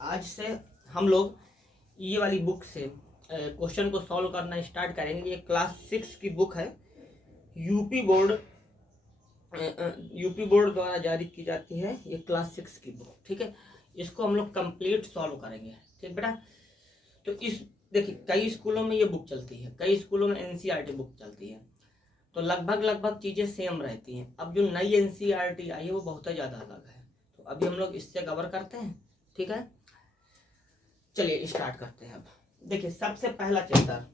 आज से हम लोग ये वाली बुक से क्वेश्चन को सॉल्व करना स्टार्ट करेंगे। ये क्लास 6 की बुक है, यूपी बोर्ड द्वारा जारी की जाती है। ये क्लास 6 की बुक, ठीक है। इसको हम लोग कंप्लीट सॉल्व करेंगे, ठीक बेटा। तो इस देखिए, कई स्कूलों में ये बुक चलती है, कई स्कूलों में एनसीईआरटी बुक चलती है, तो लगभग चीज़ें सेम रहती हैं। अब जो नई एनसीईआरटी आई है वो बहुत ही ज़्यादा अलग है, तो अभी हम लोग इससे कवर करते हैं, ठीक है। चलिए स्टार्ट करते हैं। अब देखिए, सबसे पहला चैप्टर,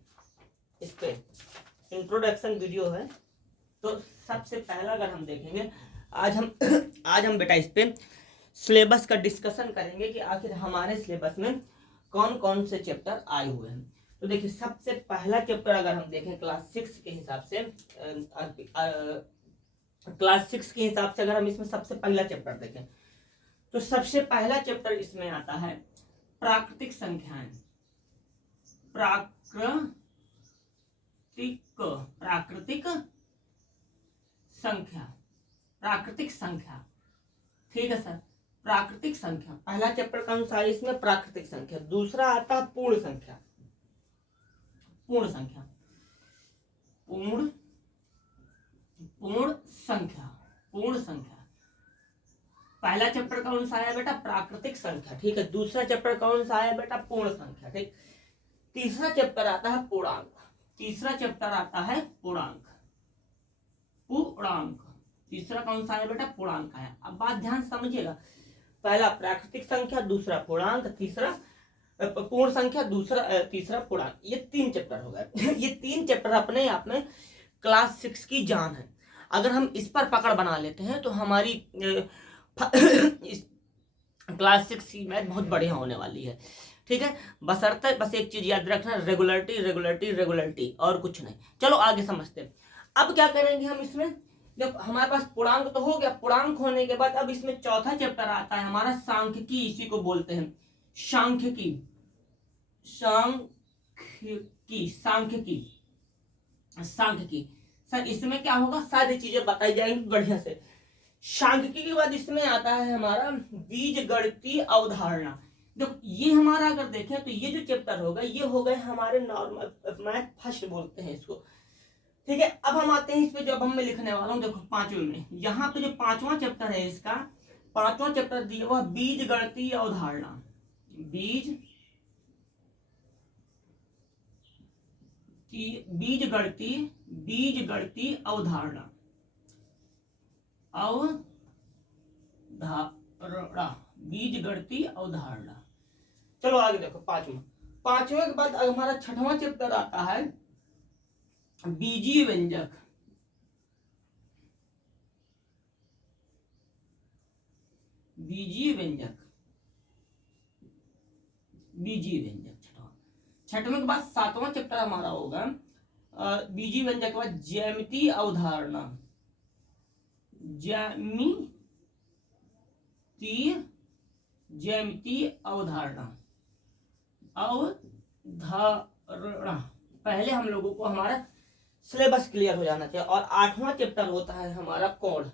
इस पे इंट्रोडक्शन वीडियो है। तो सबसे पहला अगर हम देखेंगे, आज हम बेटा इस पे सिलेबस का डिस्कशन करेंगे कि आखिर हमारे सिलेबस में कौन कौन से चैप्टर आए हुए हैं। तो देखिए, सबसे पहला चैप्टर अगर हम देखें क्लास 6 के हिसाब से, अगर हम इसमें सबसे पहला चैप्टर देखें तो सबसे पहला चैप्टर इसमें आता है प्राकृतिक संख्याएं। प्राकृतिक संख्या, ठीक है सर। प्राकृतिक संख्या पहला चैप्टर कौन सा है इसमें? प्राकृतिक संख्या। दूसरा आता है पूर्ण संख्या। पूर्ण संख्या पहला चैप्टर कौन सा है बेटा? प्राकृतिक संख्या, ठीक है। दूसरा चैप्टर कौन सा है बेटा? पूर्ण संख्या, ठीक। तीसरा चैप्टर आता है पूर्णांक। तीसरा कौन सा है बेटा? पूर्णांक है। अब बात ध्यान समझिएगा, पहला प्राकृतिक संख्या, दूसरा पूर्णांक, तीसरा पूर्ण संख्या, तीसरा पूर्णांक। ये 3 चैप्टर हो गए। ये 3 चैप्टर अपने आप में क्लास 6 की जान है। अगर हम इस पर पकड़ बना लेते हैं तो हमारी क्लास 6 की मैथ बहुत बढ़िया होने वाली है, ठीक है। बस एक चीज याद रखना, रेगुलरिटी और कुछ नहीं। चलो आगे समझते हैं। अब क्या करेंगे हम इसमें? जब हमारे पास पूर्णांक तो हो गया, पूर्णांक होने के बाद अब इसमें चौथा चैप्टर आता है हमारा सांख्यिकी। इसी को बोलते हैं सांख्यिकी। सर इसमें क्या होगा? सारी चीजें बताई जाएंगी बढ़िया से। सांख्यिकी के बाद इसमें आता है हमारा बीजगणितीय अवधारणा। देखो, ये हमारा अगर देखें तो ये जो चैप्टर होगा ये हो गए हमारे नॉर्मल मैथ फर्स्ट बोलते हैं इसको, ठीक है। अब हम आते हैं इस पे, जो अब हम मैं लिखने वाला हूँ। देखो 5वें में, यहाँ पे जो 5वां चैप्टर है, इसका 5वां चैप्टर दिया हुआ बीजगणितीय अवधारणा। बीजगणितीय अवधारणा। बीजगणितीय अवधारणा। चलो आगे देखो, 5वें के बाद हमारा 6वां चैप्टर आता है बीजीय व्यंजक। छठवें के बाद 7वां चैप्टर हमारा होगा बीजीय व्यंजक के बाद ज्यामितीय अवधारणा। पहले हम लोगों को हमारा सिलेबस क्लियर हो जाना चाहिए। और 8वां चैप्टर होता है हमारा कोण।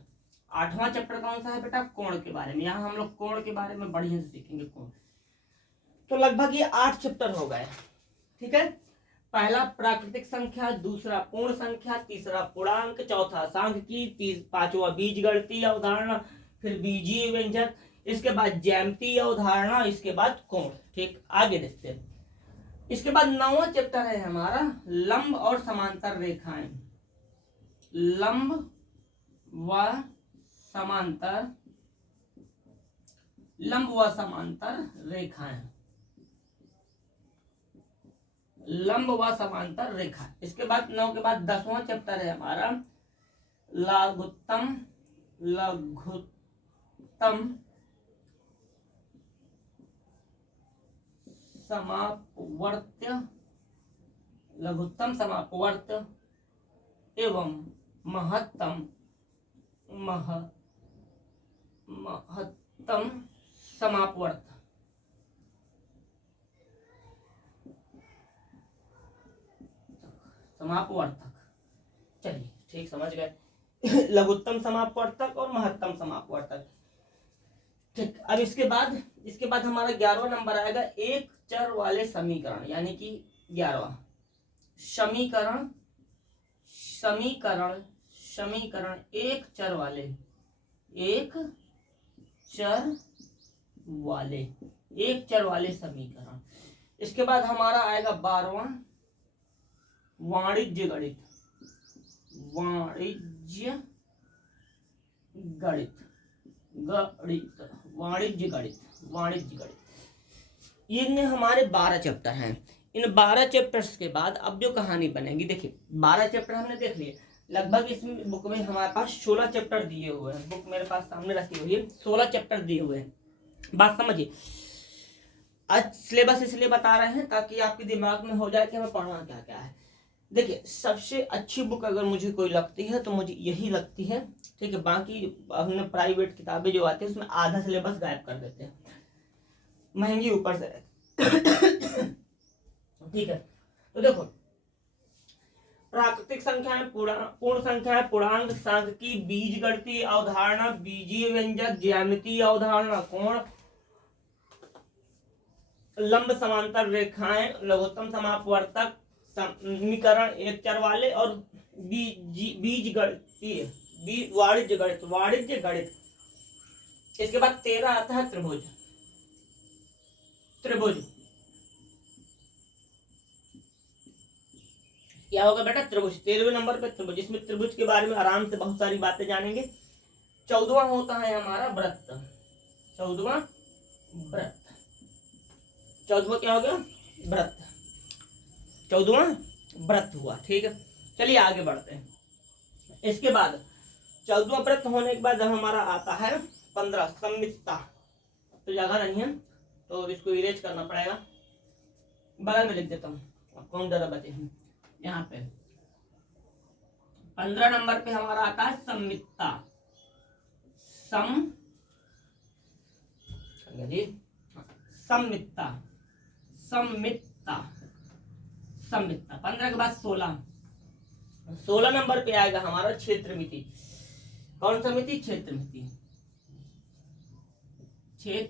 8वां चैप्टर कौन सा है बेटा? कोण के बारे में। यहाँ हम लोग कोण के बारे में बढ़िया से सीखेंगे, कोण। तो लगभग ये 8 चैप्टर हो गए, ठीक है। पहला प्राकृतिक संख्या, दूसरा पूर्ण संख्या, तीसरा पूर्णांक, चौथा सांख्यिकी, 5वां बीजगणितीय अवधारणा, फिर बीजीय व्यंजक, इसके बाद ज्यामितीय अवधारणा, इसके बाद कोण, ठीक। आगे देखते हैं। इसके बाद 9वां चैप्टर है हमारा लंब और समांतर रेखाएं। लंब व समांतर रेखा। इसके बाद 9 के बाद 10वां चैप्टर है हमारा लघुत्तम समापवर्त्य एवं महत्तम समापवर्त। चलिए ठीक, समझ गए। लघुत्तम समापवर्तक और महत्तम समापवर्तक, ठीक। अब इसके बाद इसके बाद हमारा 11वां नंबर आएगा एक चर वाले समीकरण, यानी कि 11वां समीकरण समीकरण समीकरण एक चर वाले समीकरण। इसके बाद हमारा आएगा 12वां वाणिज्य गणित ये हमारे 12 चैप्टर हैं। इन 12 चैप्टर्स के बाद अब जो कहानी बनेगी, देखिए 12 चैप्टर हमने देख लिए, लगभग इस बुक में हमारे पास 16 चैप्टर दिए हुए हैं। बुक मेरे पास सामने रखी हुई है, 16 चैप्टर दिए हुए हैं। बात समझिए, आज सिलेबस इसलिए बता रहे हैं ताकि आपके दिमाग में हो जाए कि हमें पढ़ना क्या क्या है। देखिए सबसे अच्छी बुक अगर मुझे कोई लगती है तो मुझे यही लगती है, ठीक है। बाकी हमने प्राइवेट किताबें जो आती है उसमें आधा सिलेबस गायब कर देते हैं, महंगी ऊपर से ठीक है। तो देखो प्राकृतिक संख्याएं, पूर्ण संख्याएं, पूर्णांक, सांख्यिकी, बीजगणितीय अवधारणा, बीजीय व्यंजक, ज्यामितीय अवधारणा, कोण, लंब समांतर रेखाएं, लघुत्तम समापवर्तक, समीकरण एक चर वाले और बीजगणितीय वाणिज्य गणित। इसके बाद 13 आता है त्रिभुज। क्या होगा बेटा? त्रिभुज। 13वें नंबर पे त्रिभुज। इसमें त्रिभुज के बारे में आराम से बहुत सारी बातें जानेंगे। 14वां होता है हमारा व्रत। 14वां क्या हो गया? व्रत। 14वां व्रत हुआ, ठीक है। चलिए आगे बढ़ते हैं। इसके बाद 14वां व्रत होने के बाद जब हमारा आता है 15 संमितता, तो जगह नहीं है तो इसको इरेज करना पड़ेगा, बगल में लिख देता हूँ, अब कौन ज्यादा बचे हैं यहाँ पे। 15 नंबर पे हमारा आता है संमितता। संमितता 15 के बाद 16 नंबर पे आएगा हमारा क्षेत्रमिति। कौन सा मिति? क्षेत्रमिति। ये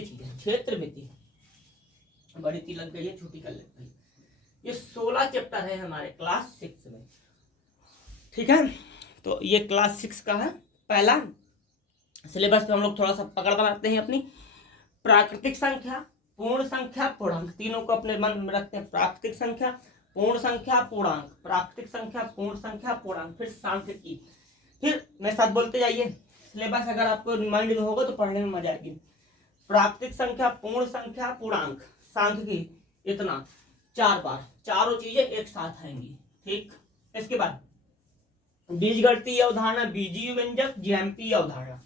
चीज है क्षेत्रमिति। बड़ी ती लग गई है, छोटी कर लेते हैं। ये 16 चैप्टर है हमारे क्लास 6 में, ठीक है। तो ये क्लास 6 का है पहला सिलेबस पे हम लोग थोड़ा सा पकड़ बनाते हैं अपनी। प्राकृतिक संख्या, पूर्ण संख्या, पूर्णांक, तीनों को अपने मन में रखते हैं। प्राकृतिक संख्या, पूर्ण संख्या, पूर्णांक, प्राकृतिक संख्या, पूर्ण संख्या, पूर्णांक, फिर सांख्यिकी। फिर मेरे साथ बोलते जाइए, सिलेबस अगर आपको माइंड में होगा तो पढ़ने में मजा आएगी। प्राकृतिक संख्या, पूर्ण संख्या, पूर्णांक, सांख्यिकी, इतना 4 बार, चारों चीजें एक साथ आएंगी, ठीक। इसके बाद बीजगणितीय अवधारणा, बीजीय व्यंजक, ज्यामितीय अवधारणा।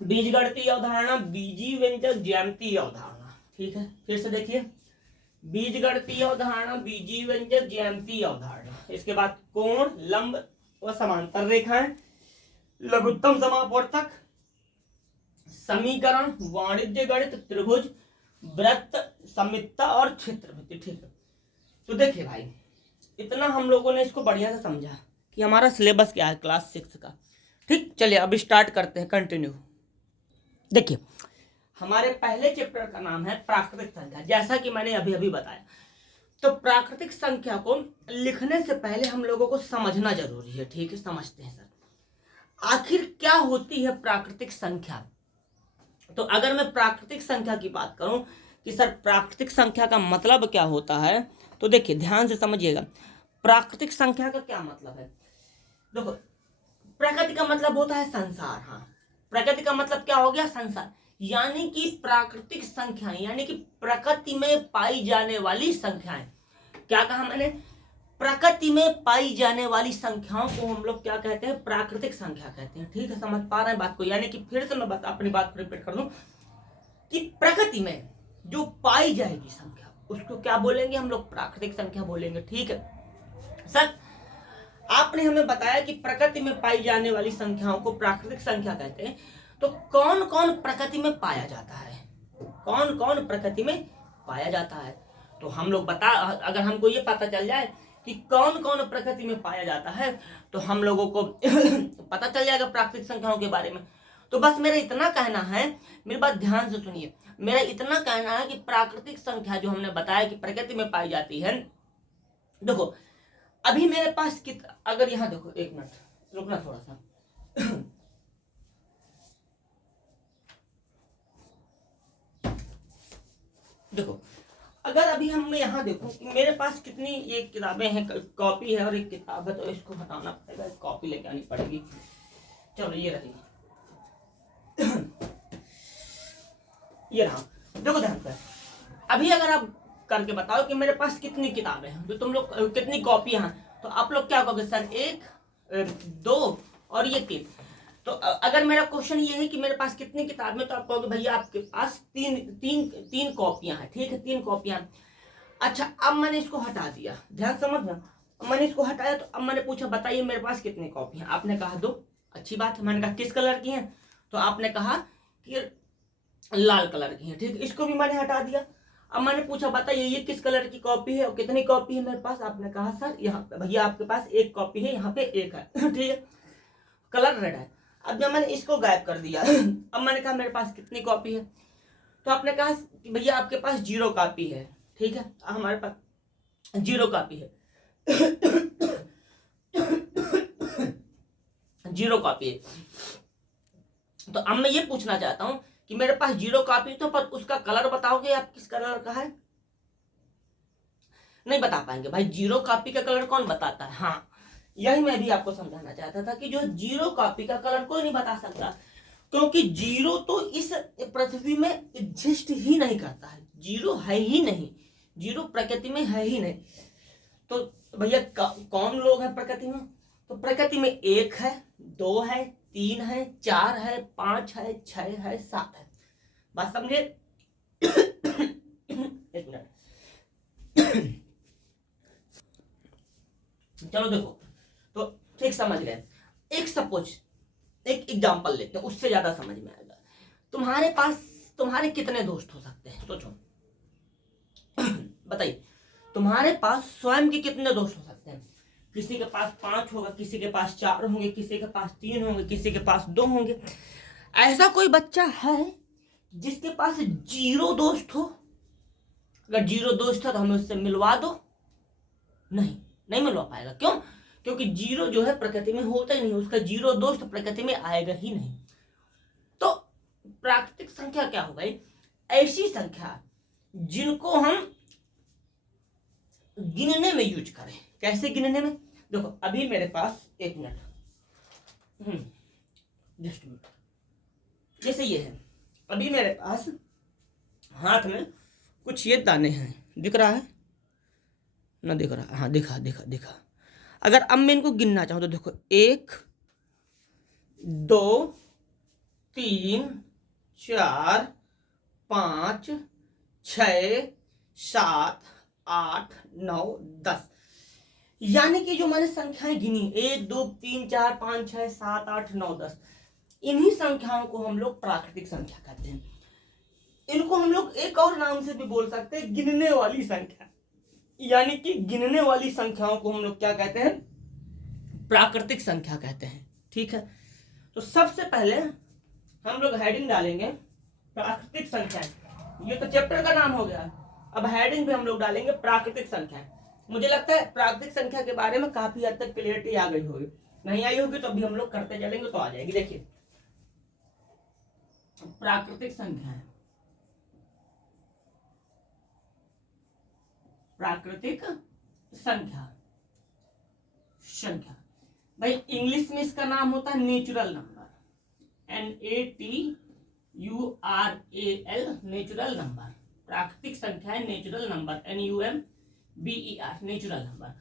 बीजगणितीय अवधारणा, बीजीय व्यंजक, ज्यामितीय अवधारणा, ठीक है। फिर से देखिए, बीजगणितीय अवधारणा, बीजीय व्यंजक, ज्यामितीय अवधारणा। इसके बाद कोण, लंब व समांतर रेखाएं, लघुत्तम समापवर्तक, समीकरण, वाणिज्य गणित, त्रिभुज, वृत्त, संमितता और क्षेत्रमिति, ठीक है। तो देखिए भाई, इतना हम लोगों ने इसको बढ़िया से समझा कि हमारा सिलेबस क्या है क्लास 6 का, ठीक। चलिए अब स्टार्ट करते हैं, कंटिन्यू। देखिए हमारे पहले चैप्टर का नाम है प्राकृतिक संख्या, जैसा कि मैंने अभी अभी बताया। तो प्राकृतिक संख्या को लिखने से पहले हम लोगों को समझना जरूरी है, ठीक है। समझते हैं सर, आखिर क्या होती है प्राकृतिक संख्या। तो अगर मैं प्राकृतिक संख्या की बात करूं कि सर प्राकृतिक संख्या का मतलब क्या होता है, तो देखिए ध्यान से समझिएगा। प्राकृतिक संख्या का क्या मतलब है? देखो, प्रकृति का मतलब होता है संसार। हाँ, प्रकृति का मतलब क्या हो गया? संसार। यानी कि प्राकृतिक संख्याएं, यानी कि प्रकृति में पाई जाने वाली संख्याएं। क्या कहा मैंने? प्रकृति में पाई जाने वाली संख्याओं को हम लोग क्या कहते हैं? प्राकृतिक संख्या कहते हैं, ठीक है। समझ पा रहे हैं बात को? यानी कि फिर से मैं अपनी बात को रिपीट कर दूं कि प्रकृति में जो पाई जाएगी संख्या, उसको क्या बोलेंगे हम लोग? प्राकृतिक संख्या बोलेंगे, ठीक है। सर आपने हमें बताया कि प्रकृति में पाई जाने वाली संख्याओं को प्राकृतिक संख्या कहते हैं, तो कौन कौन प्रकृति में पाया जाता है? कौन कौन प्रकृति में पाया जाता है? तो हम लोग अगर हमको ये पता चल जाए कि कौन कौन प्रकृति में पाया जाता है, तो हम लोगों को पता चल जाएगा प्राकृतिक संख्याओं के बारे में। तो बस मेरा इतना कहना है, मेरी बात ध्यान से सुनिए, मेरा इतना कहना है कि प्राकृतिक संख्या जो हमने बताया कि प्रकृति में पाई जाती है, देखो अभी मेरे पास अगर यहाँ देखो, एक मिनट रुकना थोड़ा सा देखो अगर अभी हम यहाँ देखो कि मेरे पास कितनी ये किताबें हैं, कॉपी है और एक किताब है, तो इसको हटाना पड़ेगा, कॉपी लेके आनी पड़ेगी। चलो ये रही ये रहा, देखो ध्यान से अभी अगर आप करके बताओ कि मेरे पास कितनी किताबें हैं, जो तुम लोग कितनी कॉपियां हैं, तो आप लोग क्या कहोगे, सर 1 2 और ये 3। तो अगर मेरा क्वेश्चन ये है कि मेरे पास कितनी किताबें, तो आप कहोगे भैया आपके पास तीन कॉपियां हैं, ठीक है 3 कॉपियां। अच्छा अब मैंने इसको हटा दिया, ध्यान समझना, मैंने इसको हटाया, तो अब मैंने पूछा बताइए मेरे पास कितनी कॉपी हैं, आपने कहा 2, अच्छी बात है। मैंने कहा किस कलर की हैं, तो आपने कहा कि लाल कलर की है, ठीक, इसको भी मैंने हटा दिया। अब मैंने पूछा बताइए ये किस कलर की कॉपी है और कितनी कॉपी है मेरे पास, आपने कहा सर यहाँ भैया आपके पास 1 कॉपी है, यहाँ पे 1 है ठीक है, कलर रेड है। अब जब मैंने इसको गायब कर दिया अब मैंने कहा मेरे पास कितनी कॉपी है, तो आपने कहा कि भैया आपके पास 0 कॉपी है, ठीक है, हमारे पास 0 कॉपी है 0 कॉपी है। तो अब मैं ये पूछना चाहता हूं कि मेरे पास 0 कॉपी, तो पर उसका कलर बताओगे आप किस कलर का है, नहीं बता पाएंगे भाई, 0 कॉपी का कलर कौन बताता है। हाँ यही मैं भी आपको समझाना चाहता था कि जो 0 कॉपी का कलर कोई नहीं बता सकता, क्योंकि 0 तो इस पृथ्वी में एग्जिस्ट ही नहीं करता है, 0 है ही नहीं, 0 प्रकृति में है ही नहीं। तो भैया कौन लोग हैं प्रकृति में, तो प्रकृति में 1 है, 2 है, 3 है, 4 है, 5 है, 6 है, 7 है, बात समझे एक मिनट चलो देखो, तो ठीक समझ गए। एक सपोज एक एग्जांपल लेते हैं, उससे ज्यादा समझ में आएगा। तुम्हारे कितने दोस्त हो सकते हैं, सोचो बताइए, तुम्हारे पास स्वयं के कितने दोस्त हो सकते हैं। किसी के पास 5 होगा, किसी के पास 4 होंगे, किसी के पास 3 होंगे, किसी के पास 2 होंगे। ऐसा कोई बच्चा है जिसके पास 0 दोस्त हो, अगर 0 दोस्त है तो हमें उससे मिलवा दो, नहीं मिलवा पाएगा, क्यों, क्योंकि 0 जो है प्रकृति में होता ही नहीं, उसका 0 दोस्त प्रकृति में आएगा ही नहीं। तो प्राकृतिक संख्या क्या हो गई, ऐसी संख्या जिनको हम गिनने में यूज करें। कैसे गिनने में, देखो अभी मेरे पास, एक मिनट जस्ट मिनट, जैसे ये है, अभी मेरे पास हाथ में कुछ ये दाने हैं, दिख रहा है ना, दिख रहा, हाँ दिखा। अगर अब मैं इनको गिनना चाहूँ तो देखो 1 2 3 4 5 6 7 8 9 10, यानी कि जो मैंने संख्याएं गिनी 1 2 3 4 5 6 7 8 9 10, इन्हीं संख्याओं को हम लोग प्राकृतिक संख्या कहते हैं। इनको हम लोग एक और नाम से भी बोल सकते हैं, गिनने वाली संख्या, यानी कि गिनने वाली संख्याओं को हम लोग क्या कहते हैं, प्राकृतिक संख्या कहते हैं, ठीक है। तो सबसे पहले हम लोग हेडिंग डालेंगे प्राकृतिक संख्या, ये तो चैप्टर का नाम हो गया, अब हेडिंग पे हम लोग डालेंगे प्राकृतिक संख्या। मुझे लगता है प्राकृतिक संख्या के बारे में काफी हद तक क्लियरिटी आ गई होगी, नहीं आई होगी तो अभी हम लोग करते चलेंगे तो आ जाएगी। देखिए प्राकृतिक संख्या है, प्राकृतिक संख्या भाई इंग्लिश में इसका नाम होता है natural number, NATURAL, natural number. प्राकृतिक संख्या है natural number, NUMBER, natural number.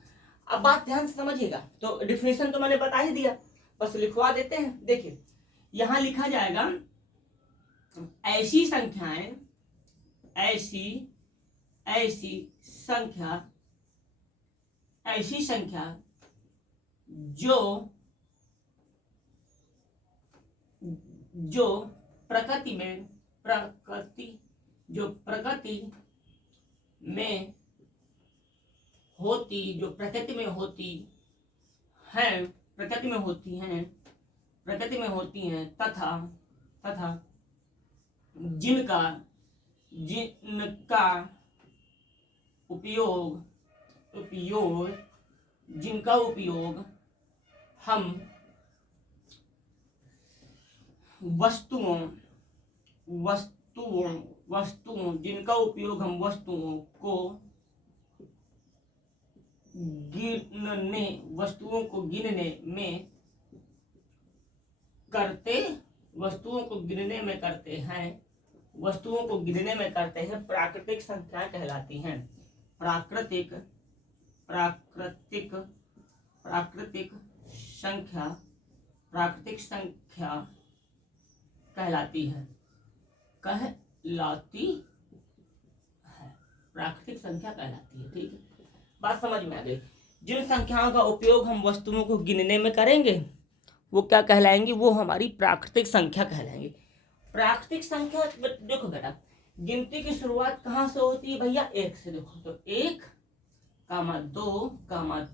अब बात ध्यान से समझिएगा, तो डिफिनेशन तो मैंने बता ही दिया, बस लिखवा देते हैं। देखिए यहां लिखा जाएगा ऐसी संख्याएं, ऐसी संख्या जो प्रकृति में होती, जो प्रकृति में होती हैं, प्रकृति में होती हैं, प्रकृति में होती हैं, तथा तथा जिनका जिनका उपयोग उपयोग जिनका उपयोग हम वस्तुओं वस्तुओं वस्तुओं जिनका उपयोग हम वस्तुओं को वस्तुओं को गिनने में करते वस्तुओं को गिनने में करते हैं वस्तुओं को गिनने में करते हैं प्राकृतिक संख्या कहलाती हैं। प्राकृतिक प्राकृतिक प्राकृतिक संख्या प्राकृतिक संख्या कहलाती है प्राकृतिक संख्या कहलाती है। ठीक है, बात समझ में आ गई। जिन संख्याओं का उपयोग हम वस्तुओं को गिनने में करेंगे वो क्या कहलाएंगी, वो हमारी प्राकृतिक संख्या कहलाएंगी। प्राकृतिक संख्या देखो बेटा, गिनती की शुरुआत कहाँ से होती है भैया, एक से। देखो तो 1, 2,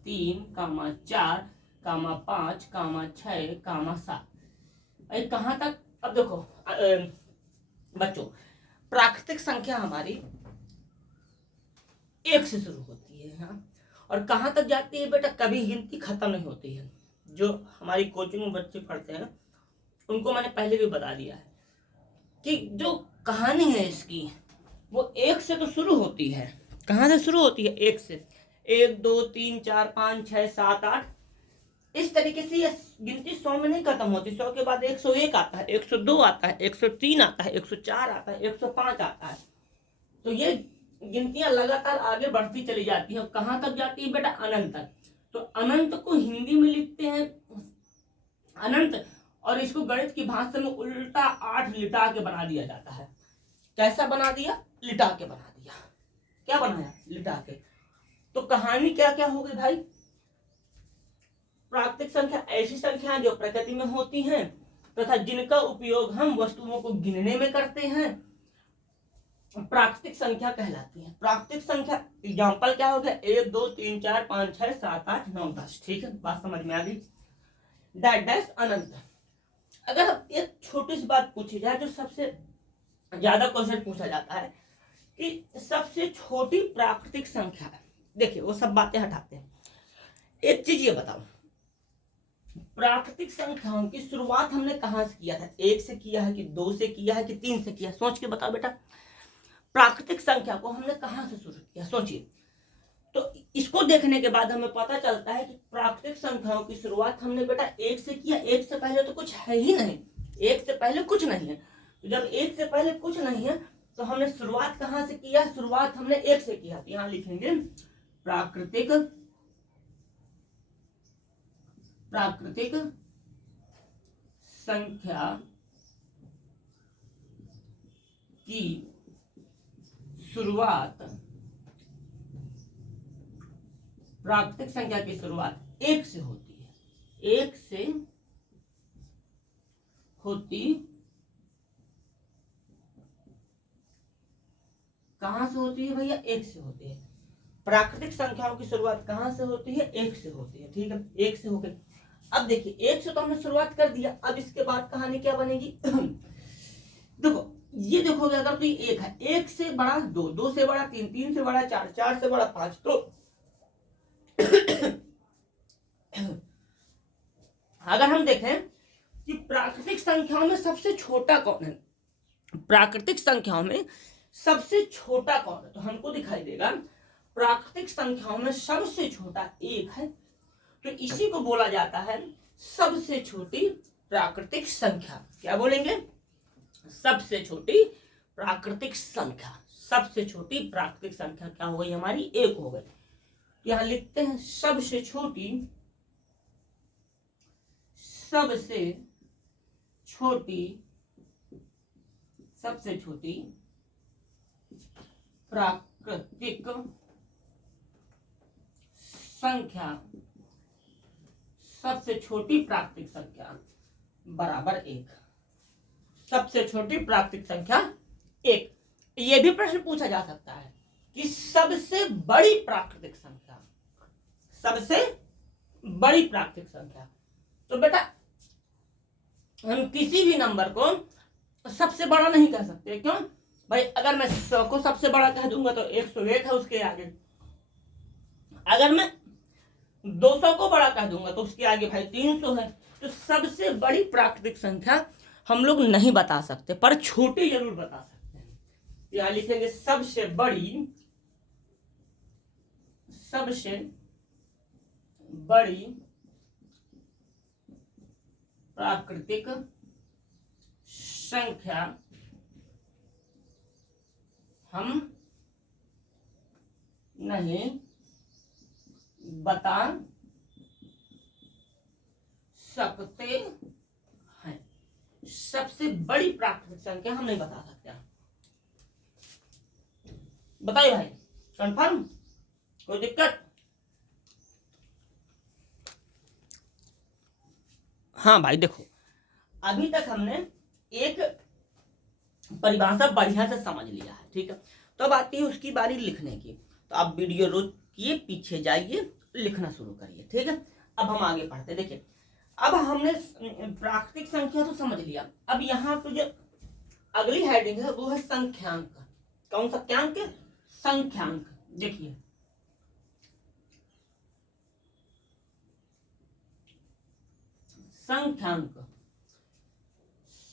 3, 4, 5, 6, 7 कहाँ तक। अब देखो बच्चों, प्राकृतिक संख्या हमारी 1 से शुरू होती है, हाँ, और कहाँ तक जाती है बेटा, कभी गिनती खत्म नहीं होती है। जो हमारी कोचिंग में बच्चे पढ़ते हैं उनको मैंने पहले भी बता दिया है कि जो कहानी है इसकी वो 1 से तो शुरू होती है। कहाँ से शुरू होती है, 1 से। 1, 2, 3, 4, 5, 6, 7, 8 इस तरीके से ये गिनती 100 में नहीं खत्म होती। 100 के बाद 101 आता है, 102 आता है, 103 आता है, 104 आता है, 105 आता है। तो ये गिनतियां लगातार आगे बढ़ती चली जाती है। कहाँ तक जाती है बेटा, अनंत तक। तो अनंत को हिंदी में लिखते हैं अनंत, और इसको गणित की भाषा में उल्टा 8 लिटा के बना दिया जाता है। कैसा बना दिया, लिटा के बना दिया। क्या बनाया, लिटा के। तो कहानी क्या क्या हो गई भाई, प्राकृतिक संख्या ऐसी संख्या जो प्रकृति में होती हैं तथा जिनका उपयोग हम वस्तुओं को गिनने में करते हैं प्राकृतिक संख्या कहलाती है। प्राकृतिक संख्या एग्जाम्पल क्या हो गया, 1, 2, 3, 4, 5, 6, 7, 8, 9, 10। ठीक है, बात समझ में आ गई। डैश अनंत। अगर एक छोटी सी बात पूछी जाए जो सबसे ज्यादा क्वेश्चन पूछा जाता है कि सबसे छोटी प्राकृतिक संख्या, देखिए वो सब बातें हटाते हैं, एक चीज ये बताओ, प्राकृतिक संख्याओं की शुरुआत हमने कहां से किया था, 1 से किया है कि 2 से किया है कि 3 से किया, सोच के बताओ बेटा। प्राकृतिक संख्या को हमने कहां से शुरू किया, सोचिए। तो इसको देखने के बाद हमें पता चलता है कि प्राकृतिक संख्याओं की शुरुआत हमने बेटा 1 से किया। 1 से पहले तो कुछ है ही नहीं, 1 से पहले कुछ नहीं है। तो जब 1 से पहले कुछ नहीं है तो हमने शुरुआत कहां से किया, शुरुआत हमने 1 से किया। तो यहां लिखेंगे प्राकृतिक संख्या की शुरुआत प्राकृतिक संख्या की शुरुआत 1 से होती है। 1 से होती, कहां से होती है भैया, 1 से होती है। प्राकृतिक संख्याओं की शुरुआत कहां से होती है, 1 से होती है। ठीक है, 1 से हो गई। अब देखिए 1 से तो हमने शुरुआत कर दिया, अब इसके बाद कहानी क्या बनेगी देखो ये देखोगे, अगर तो ये 1 है, 1 से बड़ा 2, 2 से बड़ा 3, 3 से बड़ा 4, 4 से बड़ा 5। तो अगर हम देखें कि प्राकृतिक संख्याओं में सबसे छोटा कौन है, प्राकृतिक संख्याओं में सबसे छोटा कौन है, तो हमको दिखाई देगा प्राकृतिक संख्याओं में सबसे छोटा 1 है। तो इसी को बोला जाता है सबसे छोटी प्राकृतिक संख्या। क्या बोलेंगे, सबसे छोटी प्राकृतिक संख्या। सबसे छोटी प्राकृतिक संख्या क्या हो गई हमारी, 1 हो गई। यहां लिखते हैं सबसे छोटी प्राकृतिक संख्या, सबसे छोटी प्राकृतिक संख्या बराबर 1। सबसे छोटी प्राकृतिक संख्या 1। ये भी प्रश्न पूछा जा सकता है कि सबसे बड़ी प्राकृतिक संख्या, सबसे बड़ी प्राकृतिक संख्या। तो बेटा हम किसी भी नंबर को सबसे बड़ा नहीं कह सकते। क्यों भाई? अगर मैं 100 को सबसे बड़ा कह दूंगा तो 101 है उसके आगे। अगर मैं 200 को बड़ा कह दूंगा तो उसके आगे भाई 300 है। तो सबसे बड़ी प्राकृतिक संख्या हम लोग नहीं बता सकते, पर छोटी जरूर बता सकते हैं। यहां लिखेंगे सबसे बड़ी प्राकृतिक संख्या हम नहीं बता सकते हैं। सबसे बड़ी प्राकृतिक संख्या हम नहीं बता सकते। बताइए भाई, कंफर्म? कोई दिक्कत? हाँ भाई देखो, अभी तक हमने एक परिभाषा बढ़िया से समझ लिया है, ठीक है। तो अब आती है उसकी बारी लिखने की। तो आप वीडियो रोक किए पीछे जाइए, लिखना शुरू करिए, ठीक है। अब हम आगे पढ़ते। देखिए, अब हमने प्राकृतिक संख्या तो समझ लिया। अब यहाँ पे जो अगली हेडिंग है वो है संख्यांक। कौन सा संख्यांक? संख्यांक। देखिए,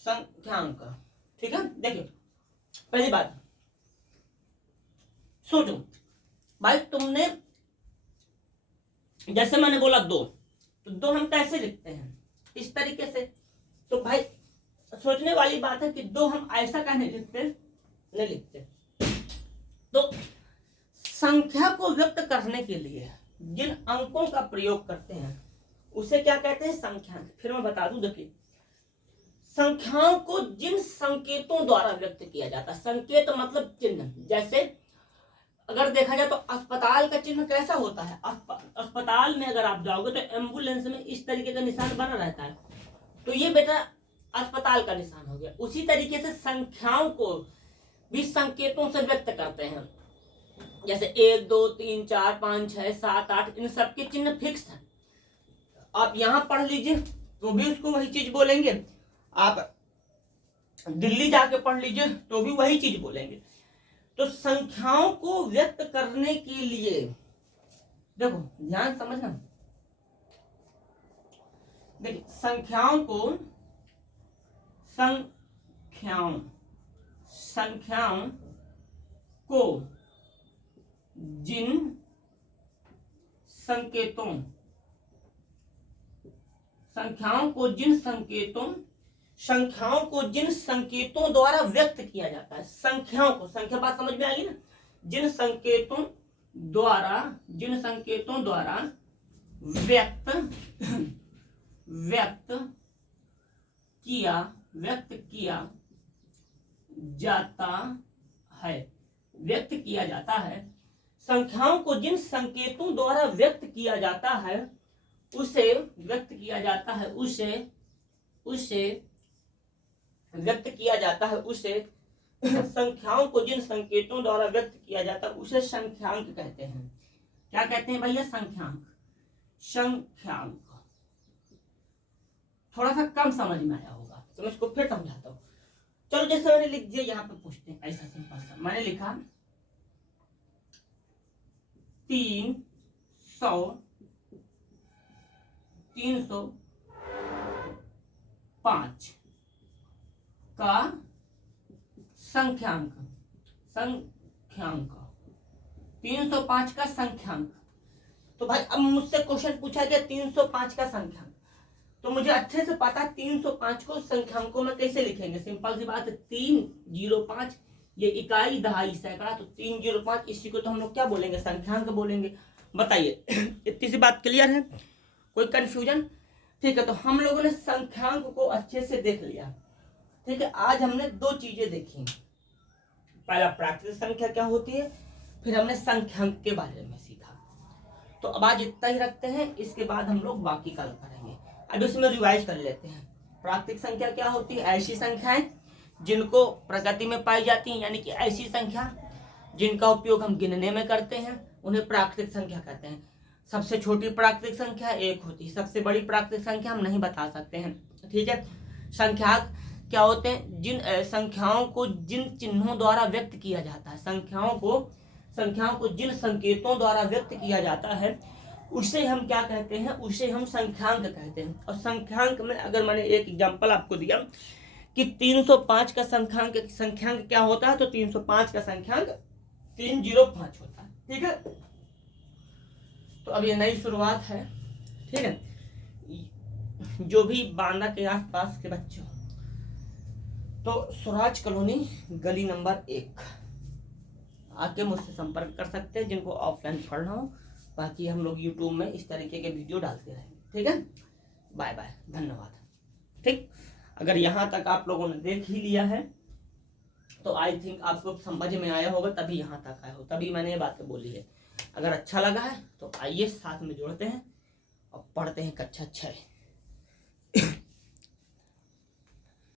संख्यांक, ठीक है। देखिए, पहली बात सोचो भाई, तुमने जैसे मैंने बोला 2, तो 2 हम कैसे लिखते हैं? इस तरीके से। तो भाई सोचने वाली बात है कि 2 हम ऐसा कहने नहीं लिखते। तो संख्या को व्यक्त करने के लिए जिन अंकों का प्रयोग करते हैं उसे क्या कहते हैं? संख्यांक। फिर मैं बता दूं, देखिए, संख्याओं को जिन संकेतों द्वारा व्यक्त किया जाता है, संकेत मतलब चिन्ह। जैसे अगर देखा जाए तो अस्पताल का चिन्ह कैसा होता है? अस्पताल में अगर आप जाओगे तो एम्बुलेंस में इस तरीके का निशान बना रहता है, तो ये बेटा अस्पताल का निशान हो गया। उसी तरीके से संख्याओं को भी संकेतों से व्यक्त करते हैं। जैसे 1 2 3 4 5 6 7 8, इन सबके चिन्ह फिक्स है। आप यहां पढ़ लीजिए तो भी उसको वही चीज बोलेंगे, आप दिल्ली जाके पढ़ लीजिए तो भी वही चीज बोलेंगे। तो संख्याओं को व्यक्त करने के लिए देखो, ध्यान समझना, देखिए, संख्याओं को जिन संकेतों द्वारा व्यक्त किया जाता है। संख्या बात समझ में आएगी ना? जिन संकेतों द्वारा व्यक्त किया जाता है। संख्याओं को जिन संकेतों द्वारा व्यक्त किया जाता है उसे संख्याओं को जिन संकेतों द्वारा व्यक्त किया जाता है उसे संख्यांक कहते हैं। क्या कहते हैं भैया? संख्यांक। थोड़ा सा कम समझ में आया होगा तो मैं इसको फिर समझाता हूँ। चलो, जैसे मैंने लिख दिया, यहाँ पे पूछते हैं ऐसा सिंपल सा। मैंने लिखा 305 का संख्यांक। 305 का संख्यांक। तो भाई अब मुझसे क्वेश्चन पूछा गया 305 का संख्यांक, तो मुझे अच्छे से पता 305 को संख्यांकों में कैसे लिखेंगे। सिंपल सी बात है, 305 ये इकाई, दहाई, सैकड़ा, तो 305 इसी को तो हम लोग क्या बोलेंगे? संख्यांक बोलेंगे। बताइए, इतनी सी बात क्लियर है? कोई कंफ्यूजन? ठीक है, तो हम लोगों ने संख्यांक को अच्छे से देख लिया। ठीक है, आज हमने 2 चीजें देखी। पहला प्राकृतिक संख्या क्या होती है, फिर हमने संख्यांक के बारे में सीखा। तो अब आज इतना ही रखते हैं, इसके बाद हम लोग बाकी कल करेंगे। अब इसमें रिवाइज कर लेते हैं। प्राकृतिक संख्या क्या होती है? ऐसी संख्याएं जिनको प्रकृति में पाई जाती हैं, यानी कि ऐसी संख्या जिनका उपयोग हम गिनने में करते हैं, उन्हें प्राकृतिक संख्या कहते हैं। सबसे छोटी प्राकृतिक संख्या 1 होती है, सबसे बड़ी प्राकृतिक संख्या हम नहीं बता सकते हैं, ठीक है। संख्याक क्या होते हैं? जिन संख्याओं को जिन चिन्हों द्वारा व्यक्त किया जाता है, संख्याओं को जिन संकेतों द्वारा व्यक्त किया जाता है उसे हम क्या कहते हैं? उसे हम संख्यांक कहते हैं। और संख्यांक में अगर मैंने एक एग्जांपल आपको दिया कि 305 का संख्यांक क्या होता है, तो 305 का संख्यांक 305 होता है, ठीक है। तो अब ये नई शुरुआत है, ठीक है। जो भी बांदा के आसपास के बच्चे हो तो स्वराज कॉलोनी गली नंबर 1 आके मुझसे संपर्क कर सकते हैं, जिनको ऑफलाइन पढ़ना हो। बाकी हम लोग यूट्यूब में इस तरीके के वीडियो डालते रहेंगे, ठीक है। बाय बाय, धन्यवाद। ठीक, अगर यहाँ तक आप लोगों ने देख ही लिया है तो आई थिंक आपको समझ में आया होगा, तभी यहाँ तक आए हो, तभी मैंने ये बातें बोली है। अगर अच्छा लगा है तो आइए साथ में जुड़ते हैं और पढ़ते हैं कक्षा 6।